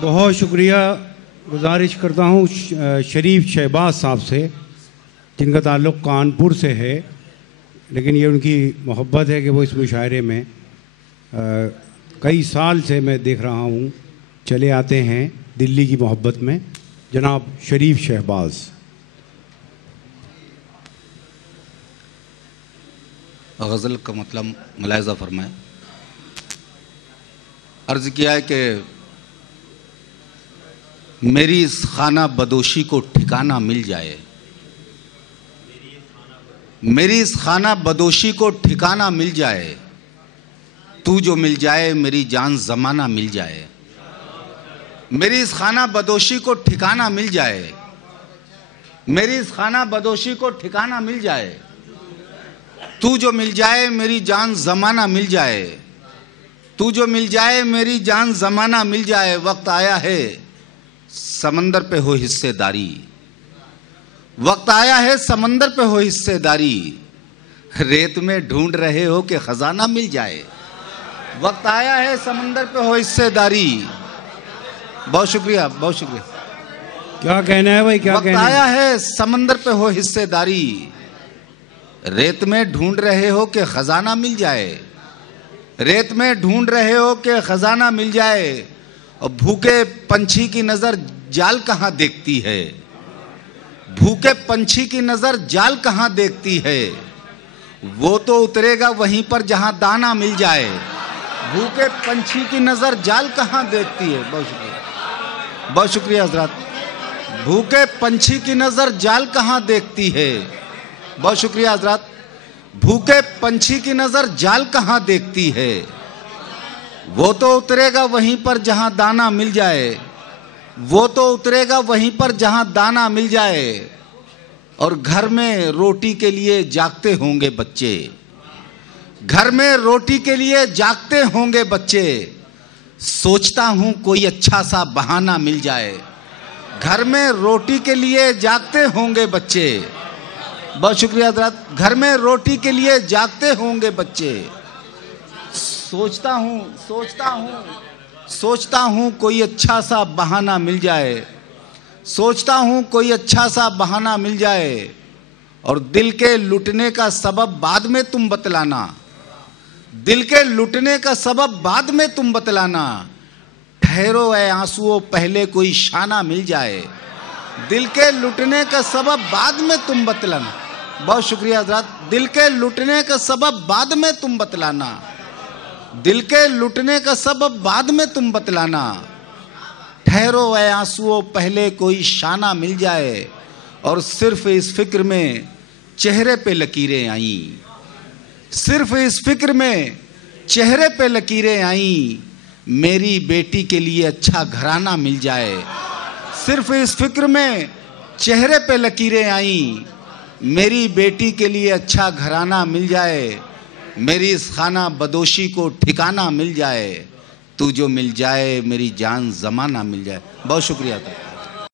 बहुत शुक्रिया गुजारिश करता हूँ शरीफ शहबाज साहब से, जिनका ताल्लुक़ कानपुर से है, लेकिन ये उनकी मोहब्बत है कि वो इस मुशायरे में कई साल से मैं देख रहा हूँ चले आते हैं दिल्ली की मोहब्बत में। जनाब शरीफ शहबाज। गज़ल का मतलब मुलाहिज़ा फरमाएं। अर्ज़ किया है कि मेरी इस खाना बदोशी को ठिकाना मिल जाए, मेरी इस खाना बदोशी को ठिकाना मिल जाए, तू जो मिल जाए मेरी जान ज़माना मिल जाए। मेरी इस खाना बदोशी को ठिकाना मिल जाए, मेरी इस खाना बदोशी को ठिकाना मिल जाए, तू जो मिल जाए मेरी जान ज़माना मिल जाए, तू जो मिल जाए मेरी जान ज़माना मिल जाए। वक्त आया है समंदर पे हो हिस्सेदारी, वक्त आया है समंदर पे हो हिस्सेदारी, रेत में ढूंढ रहे हो कि खजाना मिल जाए। वक्त आया है समंदर पे हो हिस्सेदारी। बहुत शुक्रिया, बहुत शुक्रिया। क्या कहना है भाई, क्या वक्त कहना है? आया है समंदर पे हो हिस्सेदारी, रेत में ढूंढ रहे हो कि खजाना मिल जाए, रेत में ढूंढ रहे हो कि खजाना मिल जाए। और भूखे पंछी की नजर जाल कहाँ देखती है, भूखे पंछी की नजर जाल कहाँ देखती है, वो तो उतरेगा वहीं पर जहां दाना मिल जाए। भूखे पंछी की नजर जाल कहाँ देखती है। बहुत शुक्रिया, बहुत शुक्रिया हजरात। भूखे पंछी की नजर जाल कहाँ देखती है। बहुत शुक्रिया हजरात। भूखे पंछी की नजर जाल कहाँ देखती है, वो तो उतरेगा वहीं पर जहां दाना मिल जाए, वो तो उतरेगा वहीं पर जहां दाना मिल जाए। और घर में रोटी के लिए जागते होंगे बच्चे, घर में रोटी के लिए जागते होंगे बच्चे, सोचता हूं कोई अच्छा सा बहाना मिल जाए। घर में रोटी के लिए जागते होंगे बच्चे। बहुत शुक्रिया हज़रात। घर में रोटी के लिए जागते होंगे बच्चे, सोचता हूँ कोई अच्छा सा बहाना मिल जाए, सोचता हूँ कोई अच्छा सा बहाना मिल जाए। और दिल के लुटने का सबब बाद में तुम बतलाना, दिल के लुटने का सबब बाद में तुम बतलाना, ठहरो ऐ आंसुओं पहले कोई शाना मिल जाए। दिल के लुटने का सबब बाद में तुम बतलाना। बहुत शुक्रिया हज़रात। दिल के लुटने का सबब बाद में तुम बतलाना, दिल के लुटने का सबब बाद में तुम बतलाना, ठहरो ऐ आंसुओं पहले कोई शाना मिल जाए। और सिर्फ इस फिक्र में चेहरे पे लकीरें आईं, सिर्फ इस फिक्र में चेहरे पे लकीरें आईं, मेरी बेटी के लिए अच्छा घराना मिल जाए। सिर्फ इस फिक्र में चेहरे पे लकीरें आईं, मेरी बेटी के लिए अच्छा घराना मिल जाए, मेरी इस खाना बदोशी को ठिकाना मिल जाए, तू जो मिल जाए मेरी जान ज़माना मिल जाए। बहुत शुक्रिया था।